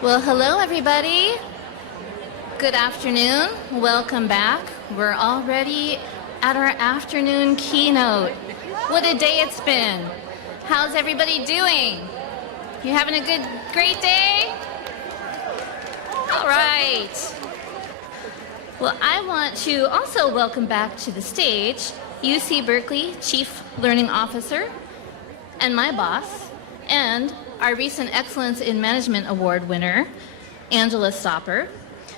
Well, hello everybody. Good afternoon. Welcome back. We're already at our afternoon keynote. What a day it's been. How's everybody doing? You having a great day? All right. Well, I want to also welcome back to the stage UC Berkeley Chief Learning Officer and my boss, and our recent Excellence in Management Award winner, Angela Stopper,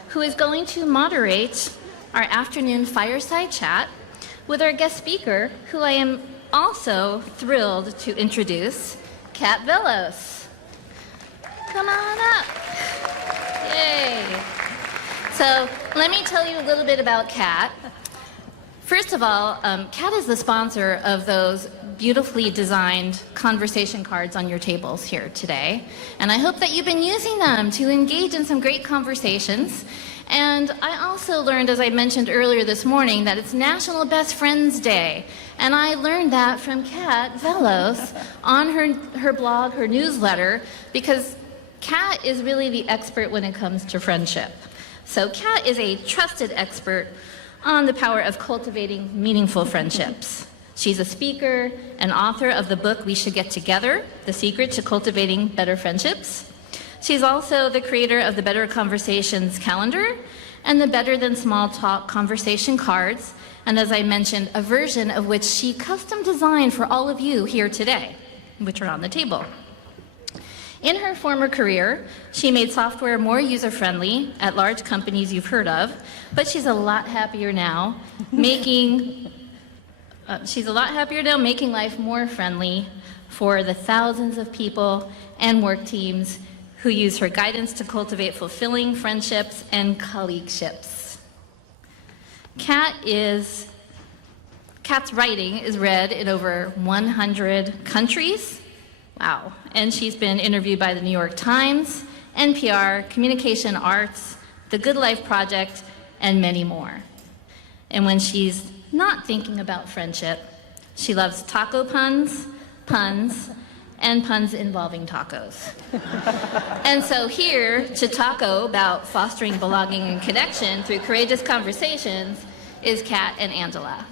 who is going to moderate our afternoon fireside chat with our guest speaker, who I am also thrilled to introduce, Kat Vellos. Come on up. Yay. So let me tell you a little bit about Kat. First of all, Kat is the sponsor of those beautifully designed conversation cards on your tables here today. And I hope that you've been using them to engage in some great conversations. And I also learned, as I mentioned earlier this morning, that it's National Best Friends Day. And I learned that from Kat Vellos on her blog, her newsletter, because Kat is really the expert when it comes to friendship. So Kat is a trusted expert on the power of cultivating meaningful friendships. She's a speaker and author of the book We Should Get Together, The Secret to Cultivating Better Friendships. She's also the creator of the Better Conversations calendar and the Better Than Small Talk conversation cards, and as I mentioned, a version of which she custom designed for all of you here today, which are on the table. In her former career, she made software more user-friendly at large companies you've heard of, but she's a lot happier now, making life more friendly for the thousands of people and work teams who use her guidance to cultivate fulfilling friendships and colleagueships. Kat's writing is read in over 100 countries. Wow. And she's been interviewed by the New York Times, NPR, Communication Arts, The Good Life Project, and many more. And when she's not thinking about friendship, she loves taco puns, and puns involving tacos. And so here to taco about fostering belonging and connection through courageous conversations is Kat and Angela.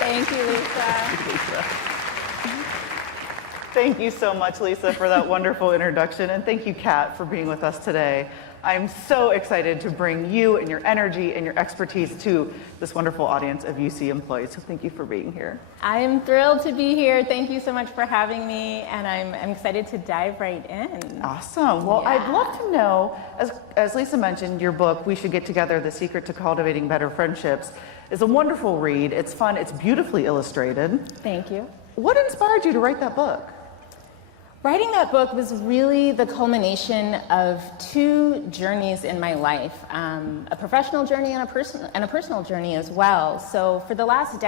Thank you, Lisa. Thank you so much, Lisa, for that wonderful introduction, and thank you, Kat, for being with us today. I'm so excited to bring you and your energy and your expertise to this wonderful audience of UC employees, so thank you for being here. I'm thrilled to be here. Thank you so much for having me, and I'm excited to dive right in. Awesome. Well, Yeah. I'd love to know, as Lisa mentioned, your book, We Should Get Together, The Secret to Cultivating Better Friendships, is a wonderful read. It's fun. It's beautifully illustrated. Thank you. What inspired you to write that book? Writing that book was really the culmination of two journeys in my life, a professional journey and a personal journey as well. So for the last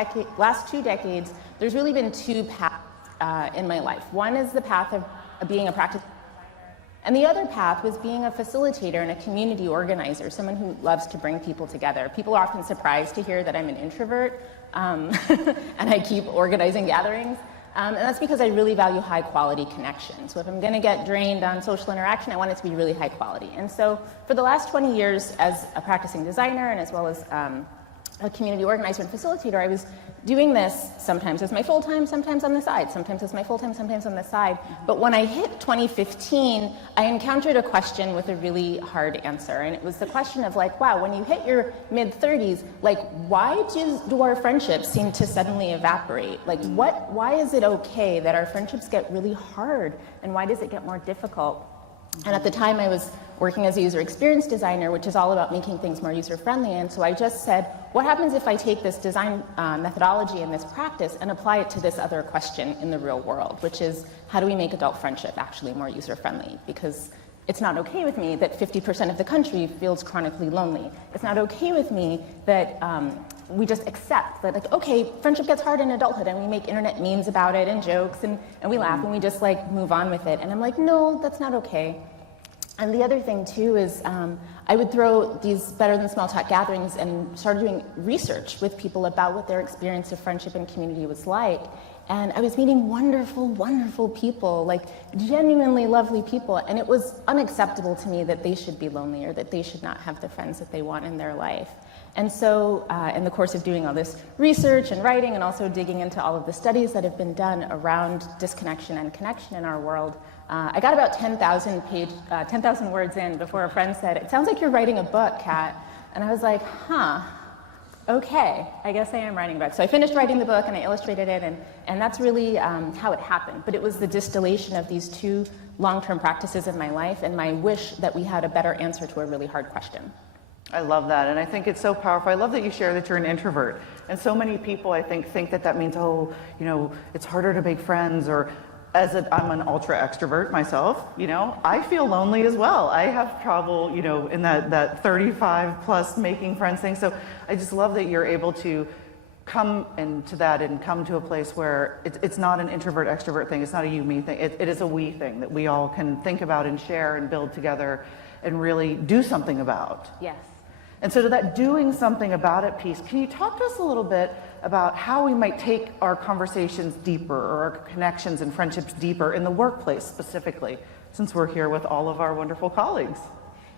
2 decades, there's really been two paths in my life. One is the path of being a practice designer, and the other path was being a facilitator and a community organizer, someone who loves to bring people together. People are often surprised to hear that I'm an introvert, and I keep organizing gatherings. And that's because I really value high quality connection. So if I'm gonna get drained on social interaction, I want it to be really high quality. And so for the last 20 years as a practicing designer and as well as a community organizer and facilitator, I was doing this sometimes as my full-time, sometimes on the side, sometimes as my full-time, sometimes on the side. But when I hit 2015, I encountered a question with a really hard answer. And it was the question of like, wow, when you hit your mid-30s, like why do our friendships seem to suddenly evaporate? Like why is it okay that our friendships get really hard? And why does it get more difficult? And at the time I was working as a user experience designer, which is all about making things more user-friendly. And so I just said, what happens if I take this design methodology and this practice and apply it to this other question in the real world, which is, how do we make adult friendship actually more user-friendly? Because it's not okay with me that 50% of the country feels chronically lonely. It's not okay with me that we just accept that, like, okay, friendship gets hard in adulthood, and we make internet memes about it and jokes, and we laugh, and we just like move on with it. And I'm like, no, that's not okay. And the other thing too is I would throw these Better Than Small Talk gatherings and started doing research with people about what their experience of friendship and community was like. And I was meeting wonderful, wonderful people, like genuinely lovely people. And it was unacceptable to me that they should be lonely or that they should not have the friends that they want in their life. And so in the course of doing all this research and writing and also digging into all of the studies that have been done around disconnection and connection in our world, I got about 10,000 words in before a friend said, "It sounds like you're writing a book, Kat." And I was like, huh. Okay, I guess I am writing a book. So I finished writing the book and I illustrated it, and that's really how it happened. But it was the distillation of these two long-term practices in my life and my wish that we had a better answer to a really hard question. I love that, and I think it's so powerful. I love that you share that you're an introvert. And so many people, I think that means, oh, it's harder to make friends, or I'm an ultra extrovert myself, I feel lonely as well. I have trouble, in that 35 plus making friends thing. So I just love that you're able to come into that and come to a place where it's not an introvert extrovert thing. It's not a you me thing. It is a we thing that we all can think about and share and build together and really do something about. Yes. And so to that doing something about it piece, can you talk to us a little bit about how we might take our conversations deeper, or our connections and friendships deeper in the workplace specifically, since we're here with all of our wonderful colleagues?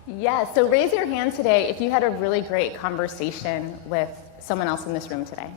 Yes, so raise your hand today if you had a really great conversation with someone else in this room today.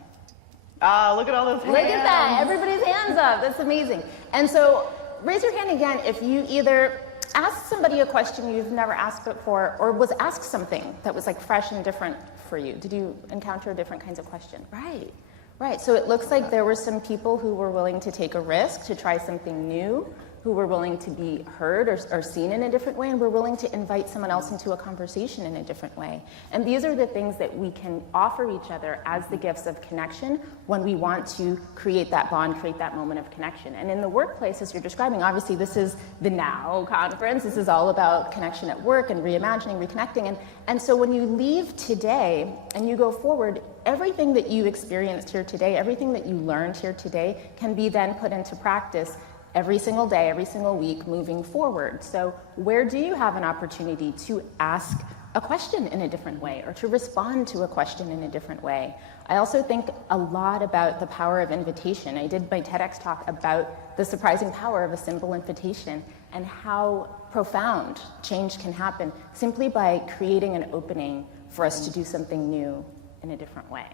Look at all those hands. Look at that, everybody's hands up, that's amazing. And so raise your hand again if you either asked somebody a question you've never asked before, or was asked something that was like fresh and different for you. Did you encounter different kinds of questions? Right. So it looks like there were some people who were willing to take a risk, to try something new, who were willing to be heard or seen in a different way, and were willing to invite someone else into a conversation in a different way. And these are the things that we can offer each other as the gifts of connection when we want to create that bond, create that moment of connection. And in the workplace, as you're describing, obviously this is the Now conference. This is all about connection at work and reimagining, reconnecting. And so when you leave today and you go forward, everything that you experienced here today, everything that you learned here today can be then put into practice every single day, every single week, moving forward. So where do you have an opportunity to ask a question in a different way, or to respond to a question in a different way? I also think a lot about the power of invitation. I did my TEDx talk about the surprising power of a simple invitation and how profound change can happen simply by creating an opening for us to do something new in a different way.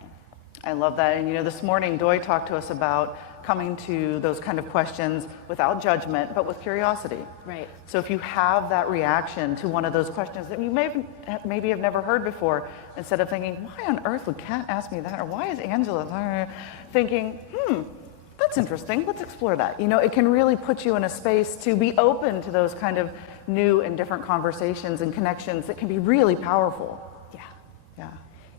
I love that. And this morning, Doi talked to us about coming to those kind of questions without judgment, but with curiosity. Right. So if you have that reaction to one of those questions that you maybe have never heard before, instead of thinking, why on earth would Kat ask me that? Or why is Angela thinking, that's interesting, let's explore that. It can really put you in a space to be open to those kind of new and different conversations and connections that can be really powerful.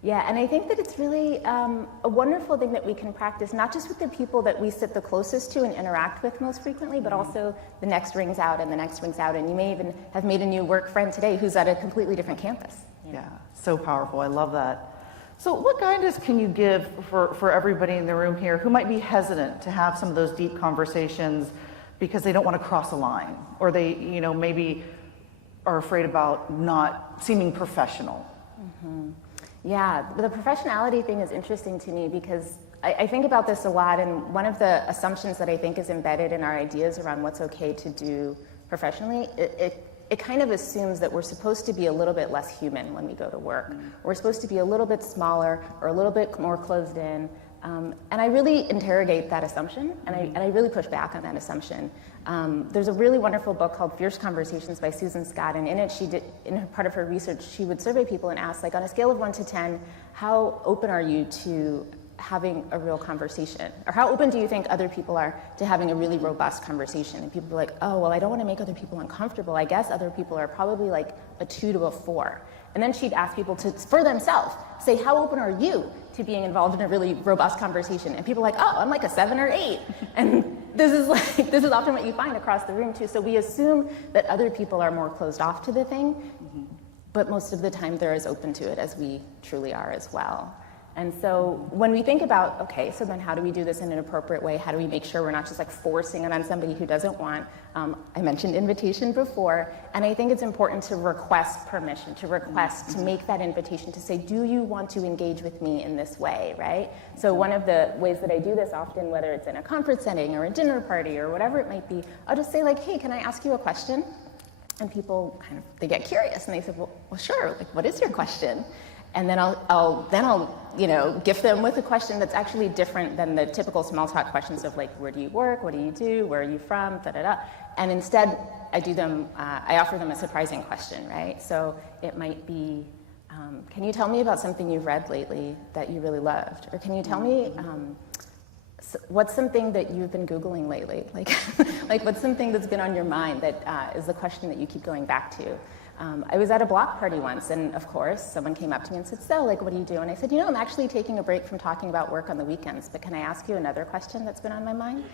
Yeah, and I think that it's really a wonderful thing that we can practice, not just with the people that we sit the closest to and interact with most frequently, but also the next rings out and the next rings out. And you may even have made a new work friend today who's at a completely different campus. Yeah, so powerful. I love that. So what guidance can you give for everybody in the room here who might be hesitant to have some of those deep conversations because they don't want to cross a line, or they, maybe are afraid about not seeming professional? Mm-hmm. Yeah, the professionality thing is interesting to me because I think about this a lot, and one of the assumptions that I think is embedded in our ideas around what's okay to do professionally, it kind of assumes that we're supposed to be a little bit less human when we go to work. We're supposed to be a little bit smaller or a little bit more closed in. And I really interrogate that assumption, and I really push back on that assumption. There's a really wonderful book called Fierce Conversations by Susan Scott, and in it in part of her research, she would survey people and ask, like, on a scale of 1 to 10, how open are you to having a real conversation? Or how open do you think other people are to having a really robust conversation? And people were like, oh, well, I don't want to make other people uncomfortable. I guess other people are probably like a 2 to a 4. And then she'd ask people to, for themselves, say, how open are you to being involved in a really robust conversation? And people are like, oh, I'm like a 7 or 8. And this is often what you find across the room too. So we assume that other people are more closed off to the thing, but most of the time they're as open to it as we truly are as well. And so when we think about, okay, so then how do we do this in an appropriate way? How do we make sure we're not just like forcing it on somebody who doesn't want? I mentioned invitation before, and I think it's important to request permission, to request, to make that invitation, to say, do you want to engage with me in this way, right? So one of the ways that I do this often, whether it's in a conference setting or a dinner party or whatever it might be, I'll just say like, hey, can I ask you a question? And people kind of, they get curious and they say, well sure, like, what is your question? And then I'll gift them with a question that's actually different than the typical small talk questions of like, where do you work? What do you do? Where are you from? Da da da. And instead, I offer them a surprising question, right? So it might be, can you tell me about something you've read lately that you really loved? Or can you tell me, what's something that you've been Googling lately? Like what's something that's been on your mind that is the question that you keep going back to? I was at a block party once, and of course, someone came up to me and said, so, like, what do you do? And I said, I'm actually taking a break from talking about work on the weekends, but can I ask you another question that's been on my mind?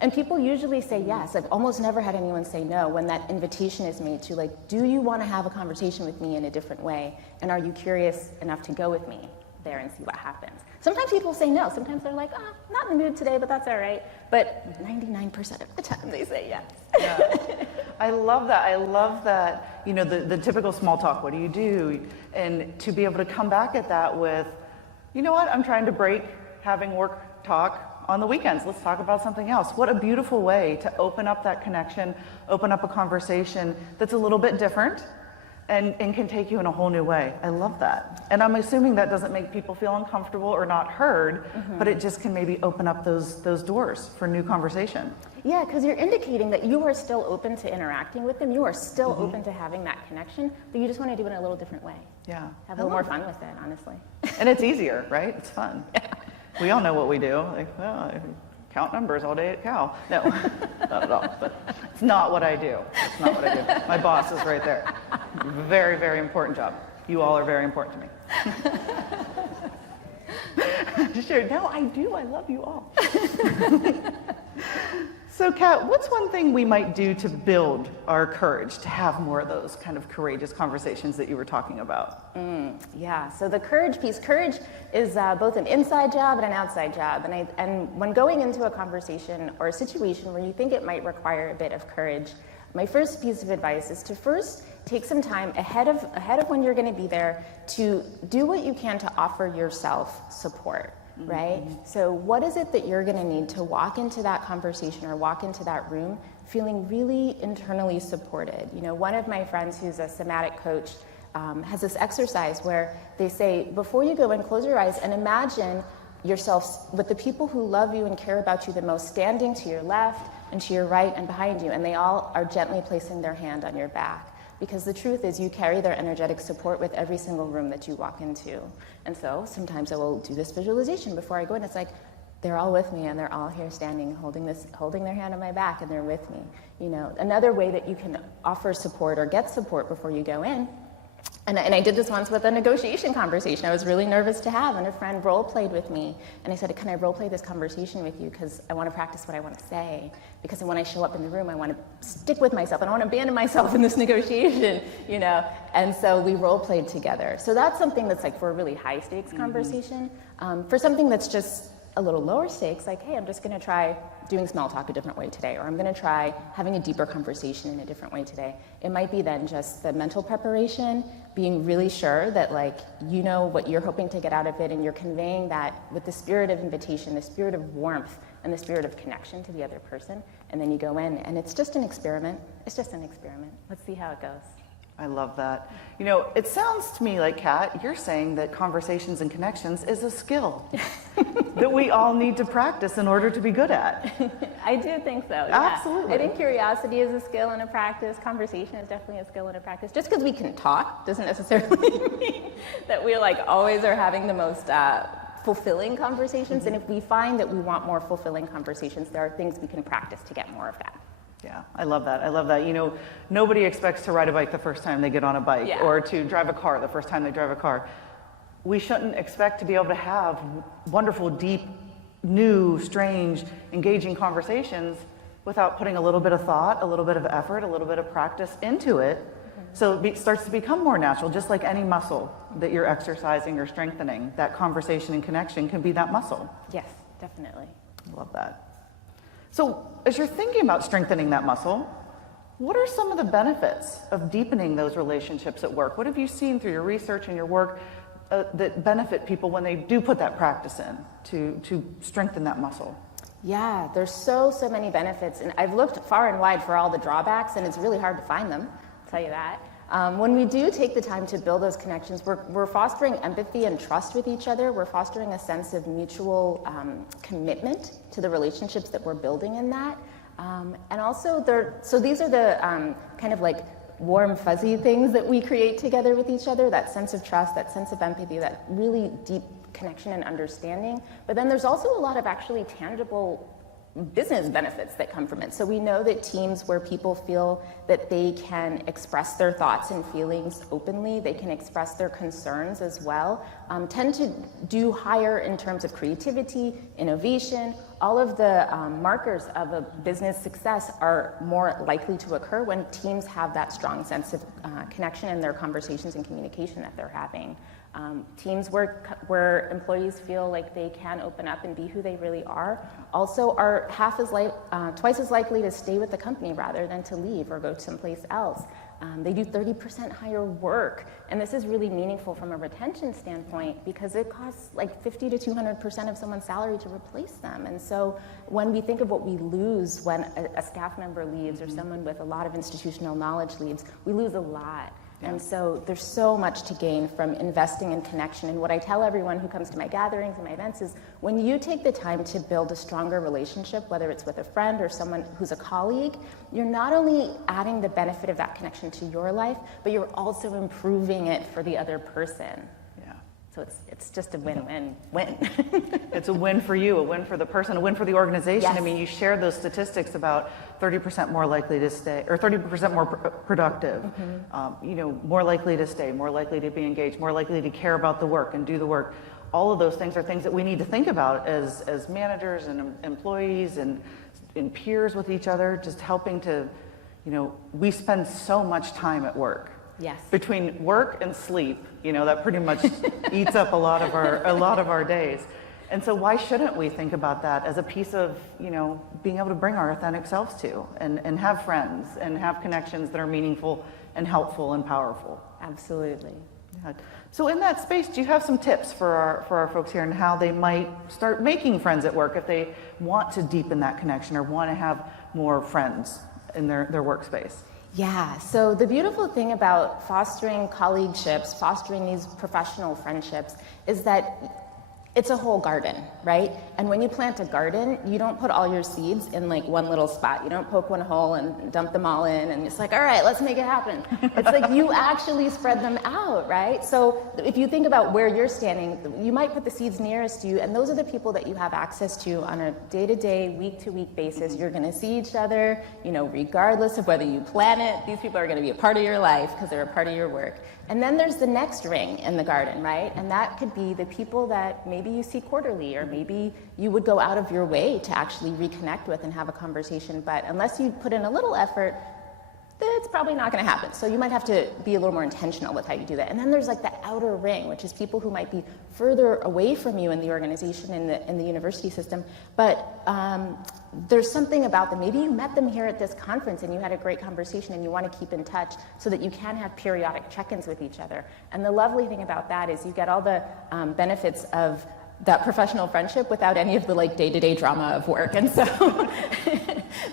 And people usually say yes. I've almost never had anyone say no when that invitation is made to, like, do you want to have a conversation with me in a different way? And are you curious enough to go with me there and see what happens? Sometimes people say no. Sometimes they're like, not in the mood today, but that's all right. But 99% of the time they say yes. Yeah. I love that. I love that, the typical small talk, what do you do? And to be able to come back at that with, you know what, I'm trying to break having work talk on the weekends. Let's talk about something else. What a beautiful way to open up that connection, open up a conversation that's a little bit different and can take you in a whole new way. I love that. And I'm assuming that doesn't make people feel uncomfortable or not heard, but it just can maybe open up those doors for new conversation. Yeah, because you're indicating that you are still open to interacting with them. You are still open to having that connection, but you just want to do it in a little different way. Yeah. Have a little more fun with it, honestly. And it's easier, right? It's fun. Yeah. We all know what we do. Like, well, I count numbers all day at Cal. No, not at all. But it's not what I do. It's not what I do. My boss is right there. Very, very important job. You all are very important to me. Just shared. No, I do. I love you all. So, Kat, what's one thing we might do to build our courage to have more of those kind of courageous conversations that you were talking about? Yeah, so the courage piece. Courage is both an inside job and an outside job. And when going into a conversation or a situation where you think it might require a bit of courage, my first piece of advice is to first take some time ahead of when you're going to be there to do what you can to offer yourself support. Right? So what is it that you're going to need to walk into that conversation or walk into that room feeling really internally supported? One of my friends who's a somatic coach has this exercise where they say, before you go in, close your eyes and imagine yourself with the people who love you and care about you the most standing to your left and to your right and behind you, and they all are gently placing their hand on your back. Because the truth is you carry their energetic support with every single room that you walk into. And so sometimes I will do this visualization before I go in. It's like they're all with me and they're all here standing, holding their hand on my back, and they're with me. Another way that you can offer support or get support before you go in. And I did this once with a negotiation conversation I was really nervous to have, and a friend role-played with me. And I said, can I role-play this conversation with you? Because I want to practice what I want to say. Because when I show up in the room, I want to stick with myself. I don't want to abandon myself in this negotiation, And so we role-played together. So that's something that's like for a really high-stakes conversation. For something that's just a little lower stakes, like, hey, I'm just going to try doing small talk a different way today, or I'm going to try having a deeper conversation in a different way today. It might be then just the mental preparation, being really sure that what you're hoping to get out of it, and you're conveying that with the spirit of invitation, the spirit of warmth, and the spirit of connection to the other person, and then you go in, and it's just an experiment. It's just an experiment. Let's see how it goes. I love that. It sounds to me like, Kat, you're saying that conversations and connections is a skill that we all need to practice in order to be good at. I do think so. Yeah. Absolutely. I think curiosity is a skill and a practice. Conversation is definitely a skill and a practice. Just because we can talk doesn't necessarily mean that we always are having the most fulfilling conversations. And if we find that we want more fulfilling conversations, there are things we can practice to get more of that. Yeah, I love that. I love that. Nobody expects to ride a bike the first time they get on a bike, or to drive a car the first time they drive a car. We shouldn't expect to be able to have wonderful, deep, new, strange, engaging conversations without putting a little bit of thought, a little bit of effort, a little bit of practice into it So it starts to become more natural, just like any muscle that you're exercising or strengthening. That conversation and connection can be that muscle. Yes, definitely. Love that. So as you're thinking about strengthening that muscle, what are some of the benefits of deepening those relationships at work? What have you seen through your research and your work that benefit people when they do put that practice in to strengthen that muscle? Yeah, there's so many benefits, and I've looked far and wide for all the drawbacks, and it's really hard to find them, I'll tell you that. When we do take the time to build those connections, we're fostering empathy and trust with each other. We're fostering a sense of mutual commitment to the relationships that we're building in that. And also, so these are the kind of like warm, fuzzy things that we create together with each other, that sense of trust, that sense of empathy, that really deep connection and understanding. But then there's also a lot of actually tangible business benefits that come from it. So we know that teams where people feel that they can express their thoughts and feelings openly, they can express their concerns as well, tend to do higher in terms of creativity, innovation. All of the markers of a business success are more likely to occur when teams have that strong sense of connection in their conversations and communication that they're having. Teams where employees feel like they can open up and be who they really are also are twice as likely to stay with the company rather than to leave or go someplace else. They do 30% higher work, and this is really meaningful from a retention standpoint because it costs like 50 to 200% of someone's salary to replace them. And so when we think of what we lose when a staff member leaves or someone with a lot of institutional knowledge leaves, we lose a lot. And so there's so much to gain from investing in connection. And what I tell everyone who comes to my gatherings and my events is when you take the time to build a stronger relationship, whether it's with a friend or someone who's a colleague, you're not only adding the benefit of that connection to your life, but you're also improving it for the other person. So it's just a win-win-win. It's a win for you, a win for the person, a win for the organization. Yes. I mean, you shared those statistics about 30% more likely to stay, or 30% more productive, more likely to stay, more likely to be engaged, more likely to care about the work and do the work. All of those things are things that we need to think about as managers and employees and peers with each other, just helping to, we spend so much time at work. Yes. Between work and sleep, that pretty much eats up a lot of our days. And so why shouldn't we think about that as a piece of, being able to bring our authentic selves to and have friends and have connections that are meaningful and helpful and powerful? Absolutely. Yeah. So in that space, do you have some tips for our folks here and how they might start making friends at work if they want to deepen that connection or want to have more friends in their workspace? Yeah, so the beautiful thing about fostering colleagueships, fostering these professional friendships, is that it's a whole garden, right? And when you plant a garden, you don't put all your seeds in like one little spot. You don't poke one hole and dump them all in and it's like, all right, let's make it happen. It's like you actually spread them out, right? So if you think about where you're standing, you might put the seeds nearest you, and those are the people that you have access to on a day-to-day, week-to-week basis. You're gonna see each other, regardless of whether you plan it. These people are gonna be a part of your life because they're a part of your work. And then there's the next ring in the garden, right? And that could be the people that maybe you see quarterly, or maybe you would go out of your way to actually reconnect with and have a conversation. But unless you put in a little effort, it's probably not going to happen. So you might have to be a little more intentional with how you do that. And then there's like the outer ring, which is people who might be further away from you in the organization, in the university system. But there's something about them. Maybe you met them here at this conference and you had a great conversation and you want to keep in touch so that you can have periodic check-ins with each other. And the lovely thing about that is you get all the benefits of that professional friendship without any of the like day-to-day drama of work. And so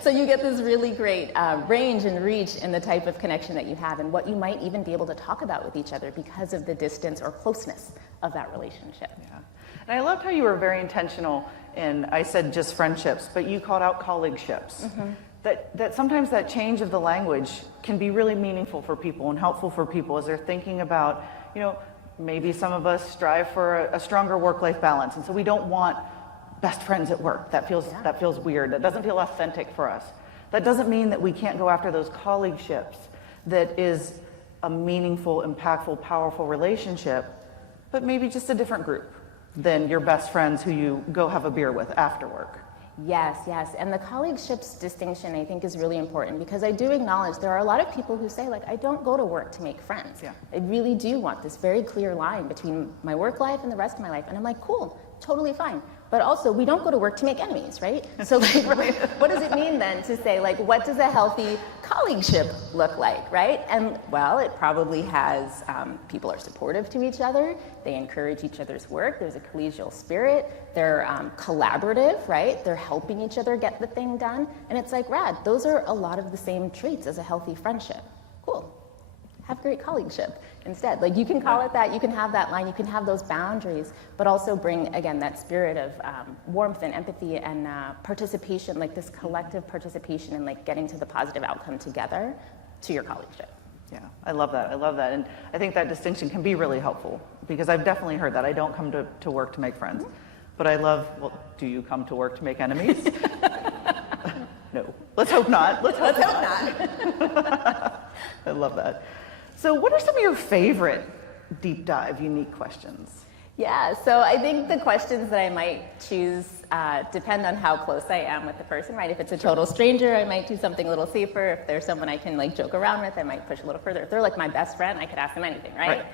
so you get this really great range and reach in the type of connection that you have and what you might even be able to talk about with each other because of the distance or closeness of that relationship. Yeah. And I loved how you were very intentional in, I said just friendships, but you called out colleagueships. Mm-hmm. That sometimes that change of the language can be really meaningful for people and helpful for people as they're thinking about, maybe some of us strive for a stronger work-life balance, and so we don't want best friends at work. That feels weird. That doesn't feel authentic for us. That doesn't mean that we can't go after those colleagueships that is a meaningful, impactful, powerful relationship, but maybe just a different group than your best friends who you go have a beer with after work. Yes, yes. And the colleagueships distinction, I think, is really important because I do acknowledge there are a lot of people who say, like, I don't go to work to make friends. Yeah. I really do want this very clear line between my work life and the rest of my life. And I'm like, cool, totally fine. But also, we don't go to work to make enemies, right? So, like, what does it mean then to say, like, what does a healthy colleagueship look like, right? And, well, it probably has, people are supportive to each other, they encourage each other's work, there's a collegial spirit, they're collaborative, right? They're helping each other get the thing done. And it's like, rad, those are a lot of the same traits as a healthy friendship. Cool. Have great colleagueship instead. Like, you can call it that, you can have that line, you can have those boundaries, but also bring, again, that spirit of warmth and empathy and participation, like this collective participation in like getting to the positive outcome together to your colleagueship. Yeah, I love that. I love that. And I think that distinction can be really helpful because I've definitely heard that. I don't come to work to make friends, but I love, well, do you come to work to make enemies? No. Let's hope not. Let's hope not. I love that. So what are some of your favorite deep dive, unique questions? Yeah, so I think the questions that I might choose depend on how close I am with the person, right? If it's a total stranger, I might do something a little safer. If there's someone I can like joke around with, I might push a little further. If they're like my best friend, I could ask them anything, right?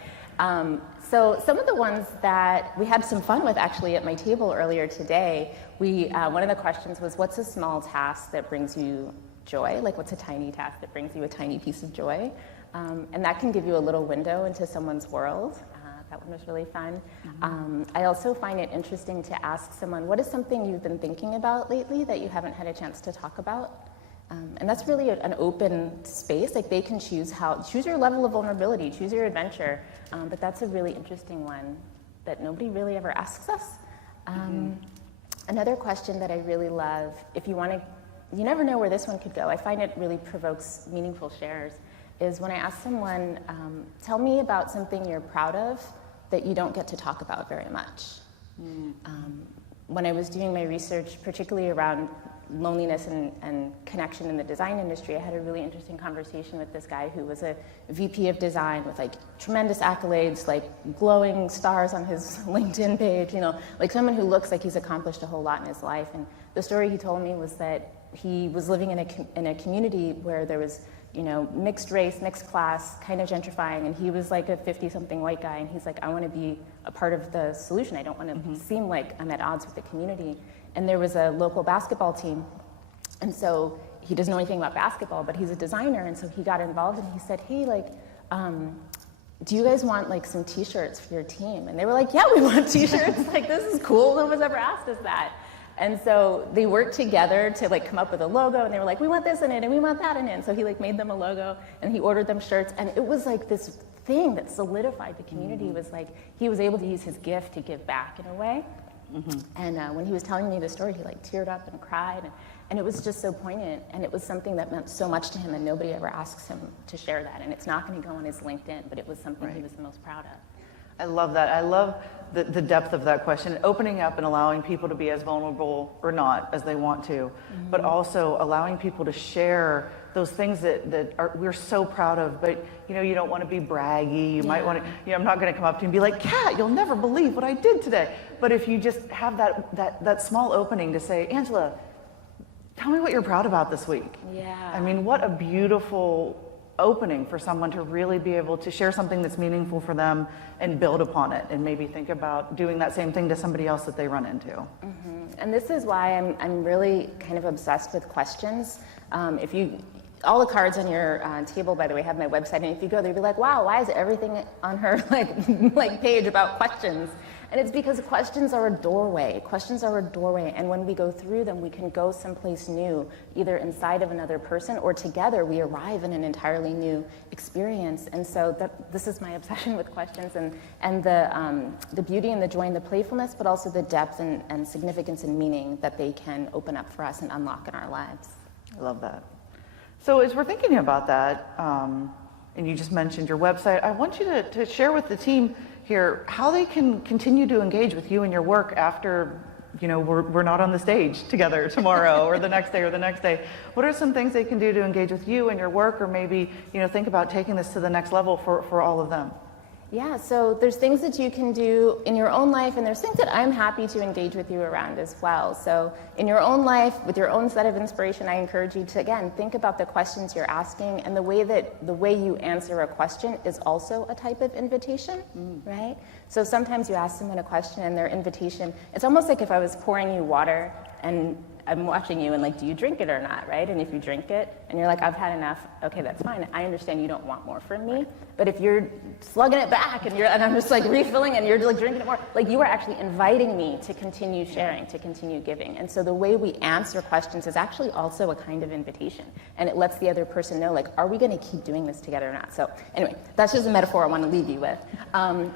So some of the ones that we had some fun with actually at my table earlier today, one of the questions was, what's a small task that brings you joy? Like, what's a tiny task that brings you a tiny piece of joy? And that can give you a little window into someone's world. That one was really fun. I also find it interesting to ask someone, what is something you've been thinking about lately that you haven't had a chance to talk about? And that's really an open space. Like, they can choose your level of vulnerability, choose your adventure. But that's a really interesting one that nobody really ever asks us. Another question that I really love, if you want to, you never know where this one could go. I find it really provokes meaningful shares, is when I ask someone, tell me about something you're proud of that you don't get to talk about very much. When I was doing my research, particularly around loneliness and connection in the design industry, I had a really interesting conversation with this guy who was a VP of design with like tremendous accolades, like glowing stars on his LinkedIn page, you know, like someone who looks like he's accomplished a whole lot in his life. And the story he told me was that he was living in a community where there was, you know, mixed race, mixed class, kind of gentrifying, and he was like a 50-something white guy, and he's like, I want to be a part of the solution. I don't want to seem like I'm at odds with the community. And there was a local basketball team, and so he doesn't know anything about basketball, but he's a designer, and so he got involved, and he said, hey, like, do you guys want like some t-shirts for your team? And they were like, yeah, we want t-shirts. Like, this is cool. No one's ever asked us that. And so they worked together to like come up with a logo, and they were like, we want this in it and we want that in it. And so he like made them a logo, and he ordered them shirts, and it was like this thing that solidified the community. Was like he was able to use his gift to give back in a way. And when he was telling me the story, he like teared up and cried, and it was just so poignant, and it was something that meant so much to him, and nobody ever asks him to share that, and it's not going to go on his LinkedIn, but it was something he was the most proud of. I love that. I love the depth of that question, opening up and allowing people to be as vulnerable or not as they want to, but also allowing people to share those things that we're so proud of, but you know, you don't want to be braggy. You might want to, you know, I'm not going to come up to you and be like, Kat, you'll never believe what I did today. But if you just have that small opening to say, Angela, tell me what you're proud about this week. Yeah. I mean, what a beautiful opening for someone to really be able to share something that's meaningful for them and build upon it, and maybe think about doing that same thing to somebody else that they run into. And this is why I'm really kind of obsessed with questions. All the cards on your table, by the way, have my website, and if you go there, you'll be like, wow, why is everything on her like page about questions? And it's because questions are a doorway. Questions are a doorway, and when we go through them, we can go someplace new, either inside of another person or together we arrive in an entirely new experience. And so this is my obsession with questions, and the beauty and the joy and the playfulness, but also the depth and significance and meaning that they can open up for us and unlock in our lives. I love that. So as we're thinking about that, and you just mentioned your website, I want you to share with the team here how they can continue to engage with you and your work after, you know, we're not on the stage together tomorrow or the next day or the next day. What are some things they can do to engage with you and your work, or maybe, you know, think about taking this to the next level for all of them? Yeah, so there's things that you can do in your own life, and there's things that I'm happy to engage with you around as well. So in your own life, with your own set of inspiration, I encourage you to, again, think about the questions you're asking, and the way you answer a question is also a type of invitation, right? So sometimes you ask someone a question and their invitation, it's almost like if I was pouring you water and I'm watching you and like, do you drink it or not, right? And if you drink it and you're like, I've had enough, okay, that's fine. I understand you don't want more from me. But if you're slugging it back and I'm just like refilling and you're like drinking it more, like you are actually inviting me to continue sharing, to continue giving. And so the way we answer questions is actually also a kind of invitation. And it lets the other person know, like, are we going to keep doing this together or not? So anyway, that's just a metaphor I want to leave you with.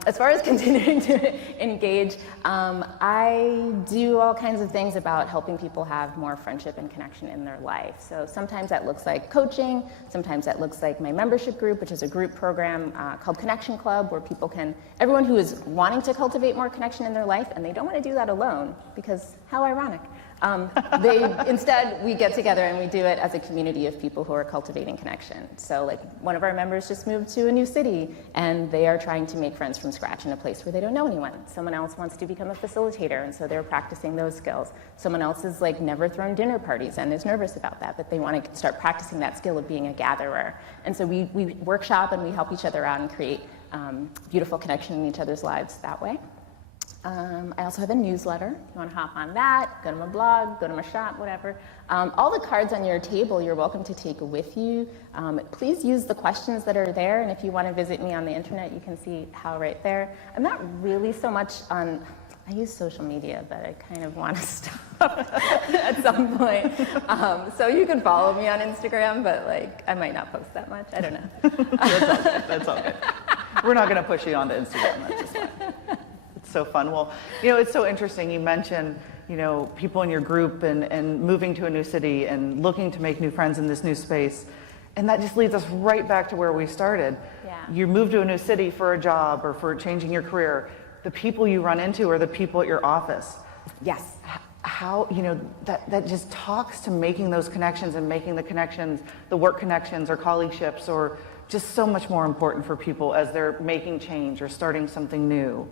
As far as continuing to engage, I do all kinds of things about helping people have more friendship and connection in their life. So sometimes that looks like coaching, sometimes that looks like my membership group, which is a group program called Connection Club, where everyone who is wanting to cultivate more connection in their life, and they don't want to do that alone, because how ironic. Instead, we get together and we do it as a community of people who are cultivating connection. So like one of our members just moved to a new city and they are trying to make friends from scratch in a place where they don't know anyone. Someone else wants to become a facilitator, and so they're practicing those skills. Someone else has like never thrown dinner parties and is nervous about that, but they want to start practicing that skill of being a gatherer. And so we workshop and we help each other out and create beautiful connection in each other's lives that way. I also have a newsletter. You want to hop on that, go to my blog, go to my shop, whatever. All the cards on your table you're welcome to take with you. Please use the questions that are there, and if you want to visit me on the internet, you can see how right there. I'm not really so much on, I use social media, but I kind of want to stop at some point. So you can follow me on Instagram, but like I might not post that much. I don't know. That's all good. We're not going to push you onto Instagram. That's just fine. So fun. Well, it's so interesting. You mentioned, people in your group and moving to a new city and looking to make new friends in this new space. And that just leads us right back to where we started. Yeah. You move to a new city for a job or for changing your career. The people you run into are the people at your office. Yes. How, that just talks to making those connections and making the connections, the work connections or colleagueships, or just so much more important for people as they're making change or starting something new.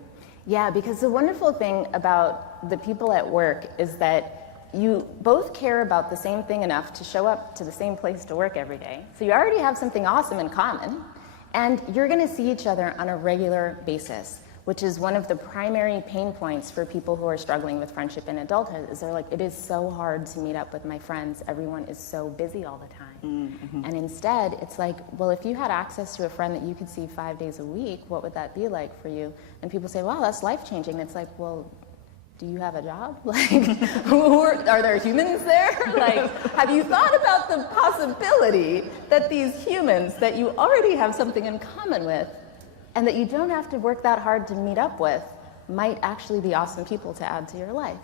Yeah, because the wonderful thing about the people at work is that you both care about the same thing enough to show up to the same place to work every day. So you already have something awesome in common, and you're going to see each other on a regular basis, which is one of the primary pain points for people who are struggling with friendship in adulthood, is they're like, it is so hard to meet up with my friends. Everyone is so busy all the time. Mm-hmm. And instead, it's like, well, if you had access to a friend that you could see 5 days a week, what would that be like for you? And people say, wow, that's life-changing. It's like, well, do you have a job? Like, are there humans there? Like, have you thought about the possibility that these humans that you already have something in common with and that you don't have to work that hard to meet up with might actually be awesome people to add to your life?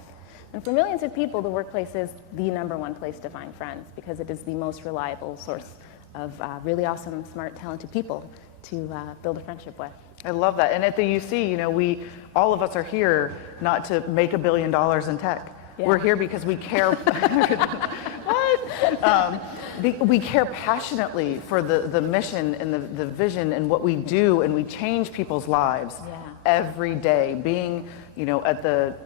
And for millions of people, the workplace is the #1 place to find friends because it is the most reliable source of really awesome, smart, talented people to build a friendship with. I love that. And at the UC, all of us are here not to make $1 billion in tech. Yeah. We're here because we care. What? We care passionately for the mission and the vision and what we do, and we change people's lives every day. Being, at the,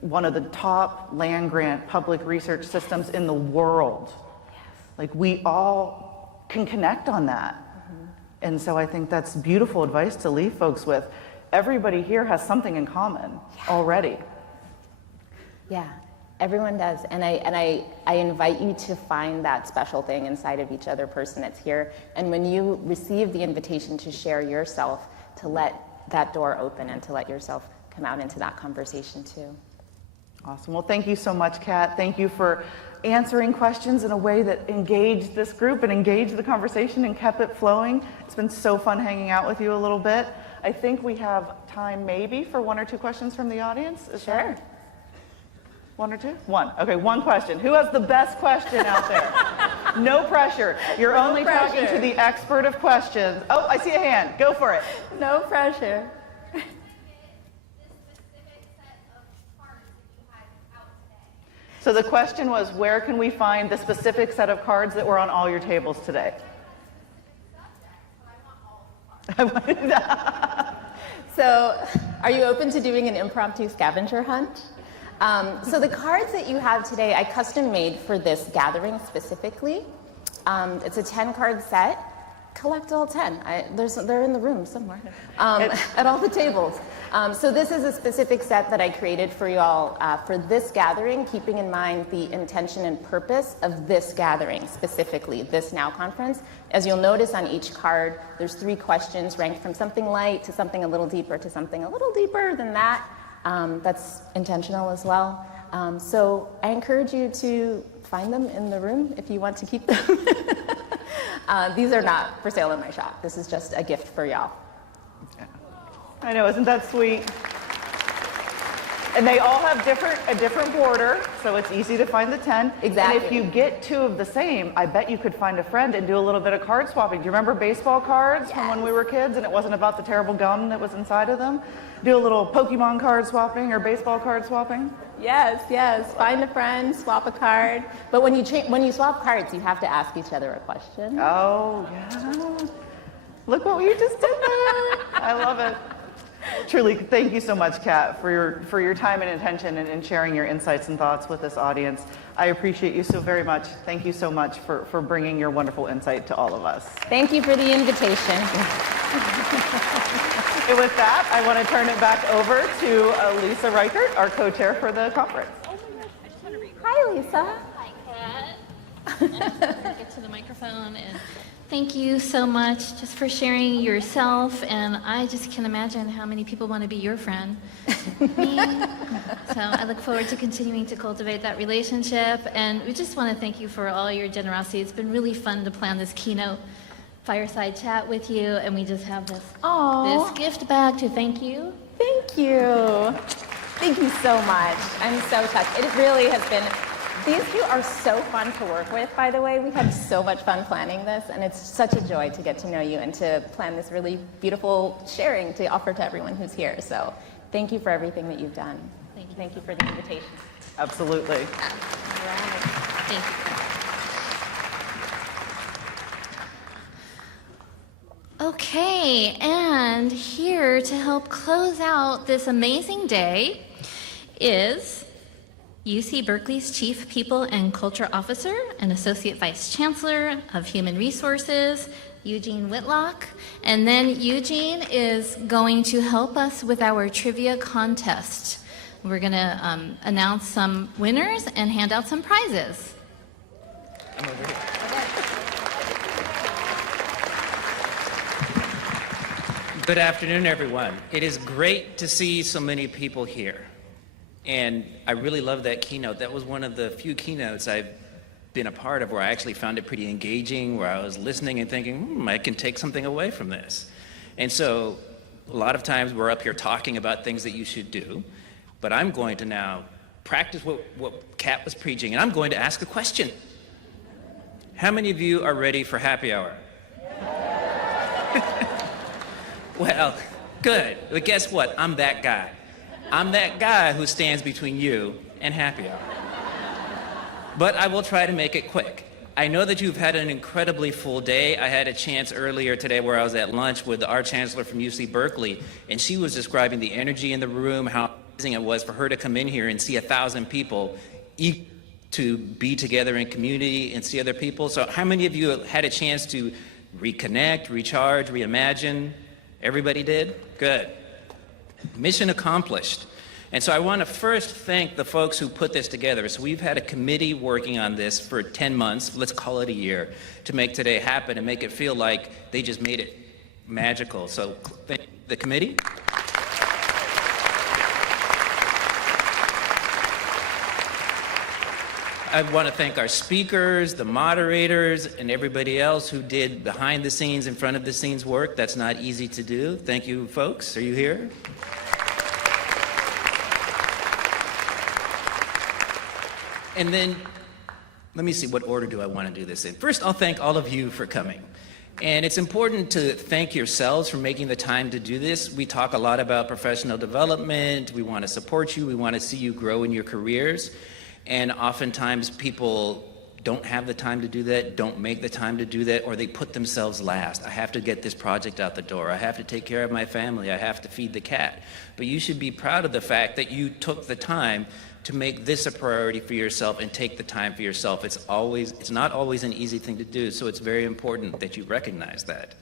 one of the top land-grant public research systems in the world. Yes. Like, we all can connect on that. Mm-hmm. And so I think that's beautiful advice to leave folks with. Everybody here has something in common already. Yeah. Everyone does, and I invite you to find that special thing inside of each other person that's here. And when you receive the invitation to share yourself, to let that door open and to let yourself come out into that conversation too. Awesome. Well, thank you so much, Kat. Thank you for answering questions in a way that engaged this group and engaged the conversation and kept it flowing. It's been so fun hanging out with you a little bit. I think we have time maybe for 1 or 2 questions from the audience. Is sure. That? 1 or 2? 1. Okay, 1 question. Who has the best question out there? No pressure. You're only talking to the expert of questions. Oh, I see a hand. Go for it. No pressure. So the question was, where can we find the specific set of cards that were on all your tables today? So, are you open to doing an impromptu scavenger hunt? So the cards that you have today, I custom made for this gathering specifically. It's a 10-card set. Collect all 10. They're in the room somewhere, at all the tables. So this is a specific set that I created for you all for this gathering, keeping in mind the intention and purpose of this gathering, specifically this Now conference. As you'll notice on each card, there's 3 questions ranked from something light to something a little deeper to something a little deeper than that. That's intentional as well. So I encourage you to find them in the room if you want to keep them. These are not for sale in my shop. This is just a gift for y'all. Yeah. I know, isn't that sweet? And they all have a different border, so it's easy to find the 10. Exactly. And if you get 2 of the same, I bet you could find a friend and do a little bit of card swapping. Do you remember baseball cards from when we were kids and it wasn't about the terrible gum that was inside of them? Do a little Pokemon card swapping or baseball card swapping? Yes, yes. Find a friend, swap a card. But when you swap cards, you have to ask each other a question. Oh, yeah. Look what you just did there. I love it. Truly, thank you so much, Kat, for your time and attention and sharing your insights and thoughts with this audience. I appreciate you so very much. Thank you so much for bringing your wonderful insight to all of us. Thank you for the invitation. And with that, I want to turn it back over to Lisa Reichert, our co-chair for the conference. Hi, Lisa. Hi, Kat. Get to the microphone and thank you so much just for sharing yourself, and I just can imagine how many people want to be your friend. Me. So I look forward to continuing to cultivate that relationship, and we just want to thank you for all your generosity. It's been really fun to plan this Keynote Fireside chat with you, and we just have this gift bag to thank you. Thank you. Thank you so much. I'm so touched. It really has been. These two are so fun to work with, by the way. We had so much fun planning this, and it's such a joy to get to know you and to plan this really beautiful sharing to offer to everyone who's here. So thank you for everything that you've done. Thank you. Thank you for the invitation. Absolutely. Thank you. Okay, and here to help close out this amazing day is UC Berkeley's Chief People and Culture Officer and Associate Vice Chancellor of Human Resources, Eugene Whitlock. And then Eugene is going to help us with our trivia contest. We're going to announce some winners and hand out some prizes. I'm over here. Good afternoon, everyone. It is great to see so many people here. And I really love that keynote. That was one of the few keynotes I've been a part of where I actually found it pretty engaging, where I was listening and thinking, I can take something away from this. And so a lot of times we're up here talking about things that you should do, but I'm going to now practice what Kat was preaching, and I'm going to ask a question. How many of you are ready for happy hour? Well, good. But guess what? I'm that guy. I'm that guy who stands between you and happy hour. But I will try to make it quick. I know that you've had an incredibly full day. I had a chance earlier today where I was at lunch with our Chancellor from UC Berkeley, and she was describing the energy in the room, how amazing it was for her to come in here and see 1,000 people to be together in community and see other people. So how many of you had a chance to reconnect, recharge, reimagine? Everybody did? Good. Mission accomplished. And so I want to first thank the folks who put this together. So we've had a committee working on this for 10 months, let's call it a year, to make today happen and make it feel like they just made it magical. So thank the committee. I want to thank our speakers, the moderators, and everybody else who did behind the scenes and front of the scenes work. That's not easy to do. Thank you, folks. Are you here? And then, let me see, what order do I want to do this in? First, I'll thank all of you for coming. And it's important to thank yourselves for making the time to do this. We talk a lot about professional development. We want to support you. We want to see you grow in your careers. And oftentimes people don't have the time to do that, don't make the time to do that, or they put themselves last. I have to get this project out the door. I have to take care of my family. I have to feed the cat. But you should be proud of the fact that you took the time to make this a priority for yourself and take the time for yourself. It's not always an easy thing to do, so it's very important that you recognize that.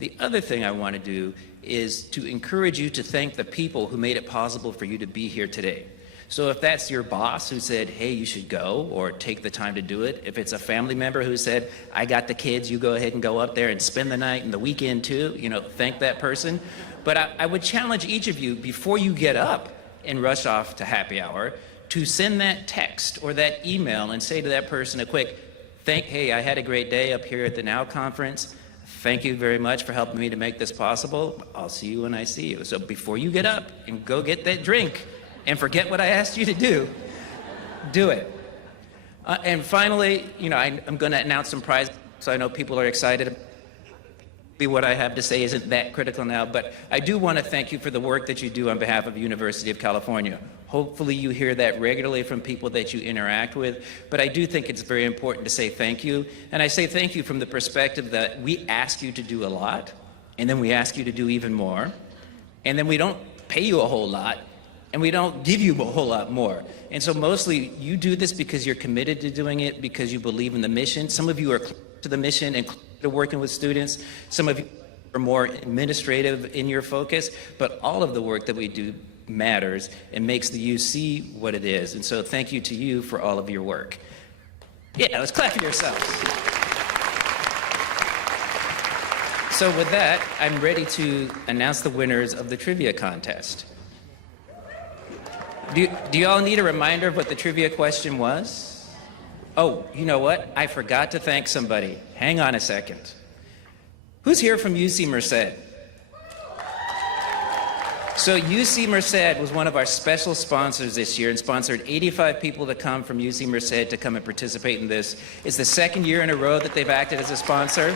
The other thing I want to do is to encourage you to thank the people who made it possible for you to be here today. So if that's your boss who said, hey, you should go, or take the time to do it, if it's a family member who said, I got the kids, you go ahead and go up there and spend the night and the weekend too, thank that person. But I would challenge each of you, before you get up and rush off to happy hour, to send that text or that email and say to that person a quick, hey, I had a great day up here at the NOW conference. Thank you very much for helping me to make this possible. I'll see you when I see you. So before you get up and go get that drink and forget what I asked you to do it. And finally, I'm going to announce some prizes, so I know people are excited. What I have to say isn't that critical now, but I do want to thank you for the work that you do on behalf of the University of California. Hopefully you hear that regularly from people that you interact with, but I do think it's very important to say thank you. And I say thank you from the perspective that we ask you to do a lot, and then we ask you to do even more, and then we don't pay you a whole lot, and we don't give you a whole lot more. And so mostly you do this because you're committed to doing it, because you believe in the mission. Some of you are close to the mission and to working with students. Some of you are more administrative in your focus, but all of the work that we do matters and makes the UC what it is. And so thank you to you for all of your work. Yeah, let's clap for yourselves. So with that, I'm ready to announce the winners of the trivia contest. Do you all need a reminder of what the trivia question was? Oh, you know what? I forgot to thank somebody. Hang on a second. Who's here from UC Merced? So UC Merced was one of our special sponsors this year and sponsored 85 people to come from UC Merced to come and participate in this. It's the second year in a row that they've acted as a sponsor.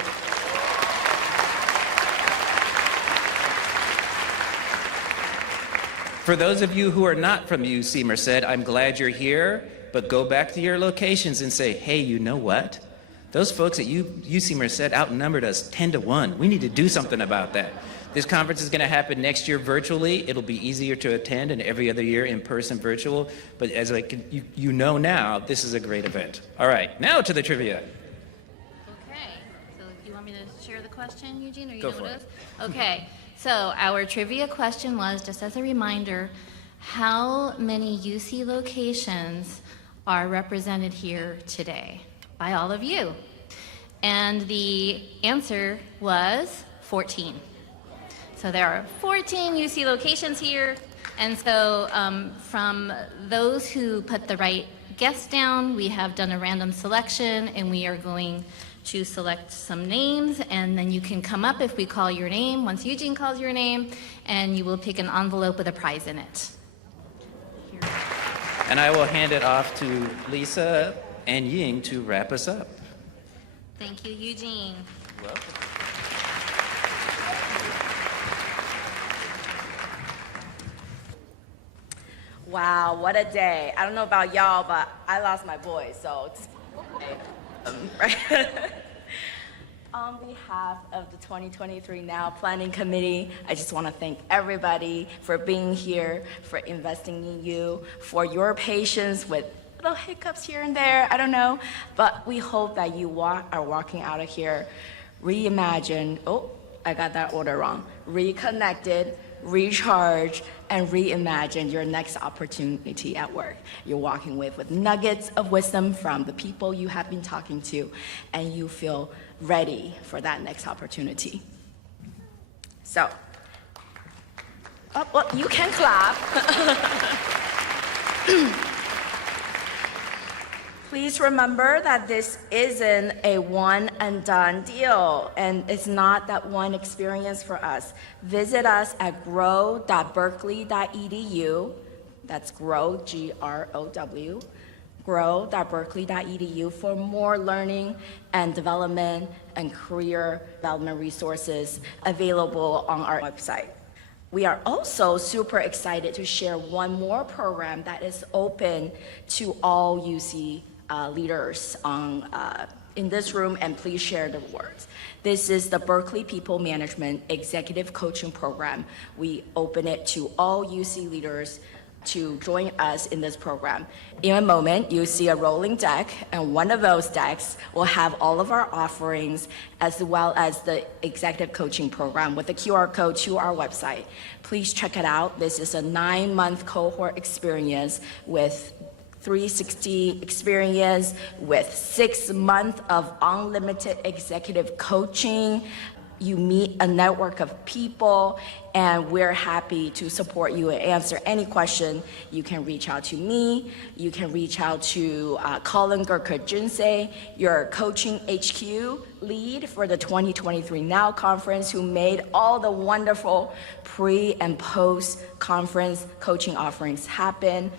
For those of you who are not from UC Merced, I'm glad you're here, but go back to your locations and say, hey, you know what? Those folks at UC Merced outnumbered us 10 to 1. We need to do something about that. This conference is going to happen next year virtually. It'll be easier to attend, and every other year in-person virtual. But as you know now, this is a great event. All right, now to the trivia. Okay, so you want me to share the question, Eugene, or you Go know for what it. it is? Okay, so our trivia question was, just as a reminder, how many UC locations are represented here today by all of you? And the answer was 14. So there are 14 UC locations here, and so from those who put the right guess down, we have done a random selection, and we are going to select some names, and then you can come up if we call your name, once Eugene calls your name, and you will pick an envelope with a prize in it. Here. And I will hand it off to Lisa and Ying to wrap us up. Thank you, Eugene. Welcome. Wow, what a day. I don't know about y'all, but I lost my voice, so it's right. On behalf of the 2023 NOW Planning Committee, I just want to thank everybody for being here, for investing in you, for your patience with little hiccups here and there, I don't know, but we hope that you are walking out of here reimagined, oh, I got that order wrong, reconnected, recharge, and reimagine your next opportunity at work. You're walking with nuggets of wisdom from the people you have been talking to, and you feel ready for that next opportunity. So, well, you can clap. Please remember that this isn't a one and done deal, and it's not that one experience for us. Visit us at grow.berkeley.edu. That's grow, G-R-O-W, grow.berkeley.edu for more learning and development and career development resources available on our website. We are also super excited to share one more program that is open to all UC leaders in this room, and please share the words. This is the Berkeley People Management Executive Coaching Program. We open it to all UC leaders to join us in this program. In a moment, you'll see a rolling deck, and one of those decks will have all of our offerings as well as the executive coaching program with the QR code to our website. Please check it out. This is a 9-month cohort experience with 360 experience with 6 months of unlimited executive coaching. You meet a network of people, and we're happy to support you and answer any question. You can reach out to me. You can reach out to Colin Gurkha-Jinsei, your coaching HQ lead for the 2023 Now Conference, who made all the wonderful pre and post conference coaching offerings happen.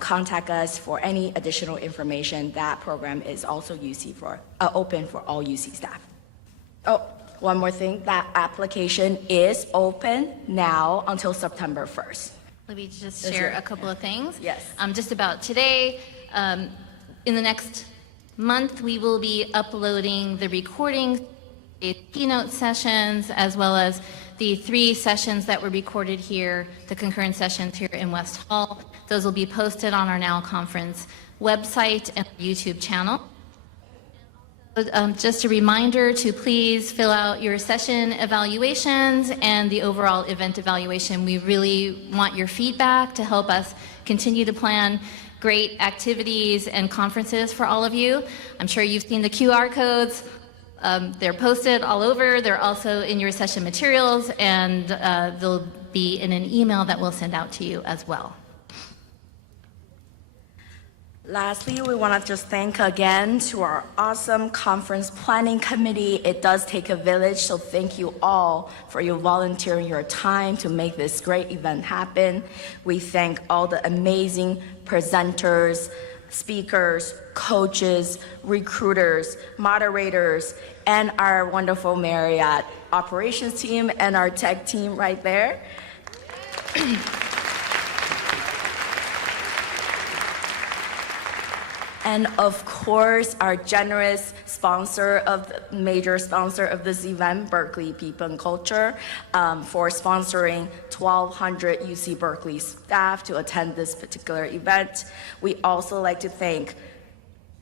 Contact us for any additional information. That program is also open for all UC staff. Oh, one more thing, that application is open now until September 1st. Let me just share a couple of things. Yes. Just about today, in the next month, we will be uploading the recording, the keynote sessions, as well as the 3 sessions that were recorded here, the concurrent sessions here in West Hall. Those will be posted on our Now Conference website and YouTube channel. Just a reminder to please fill out your session evaluations and the overall event evaluation. We really want your feedback to help us continue to plan great activities and conferences for all of you. I'm sure you've seen the QR codes. They're posted all over. They're also in your session materials, and they'll be in an email that we'll send out to you as well. Lastly, we want to just thank again to our awesome conference planning committee. It does take a village, so thank you all for your volunteering your time to make this great event happen. We thank all the amazing presenters, speakers, coaches, recruiters, moderators, and our wonderful Marriott operations team and our tech team right there. And of course, our generous major sponsor of this event, Berkeley People and Culture, for sponsoring 1,200 UC Berkeley staff to attend this particular event. We also like to thank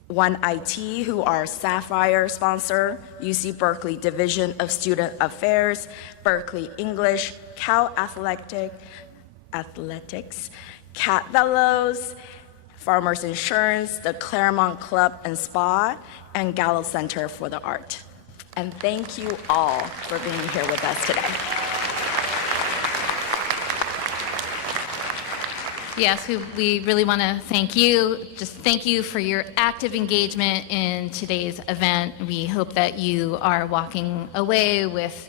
One IT, who are Sapphire sponsor, UC Berkeley Division of Student Affairs, Berkeley English, Cal Athletics, Cat Vellos, Farmers Insurance, the Claremont Club and Spa, and Gallo Center for the Art. And thank you all for being here with us today. Yes, we really want to thank you. Just thank you for your active engagement in today's event. We hope that you are walking away with,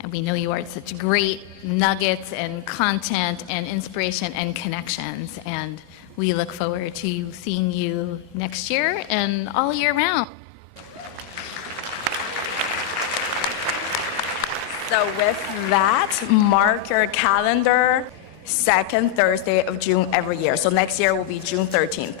and we know you are, such great nuggets and content and inspiration and connections. And we look forward to seeing you next year and all year round. So with that, mark your calendar, second Thursday of June every year. So next year will be June 13th.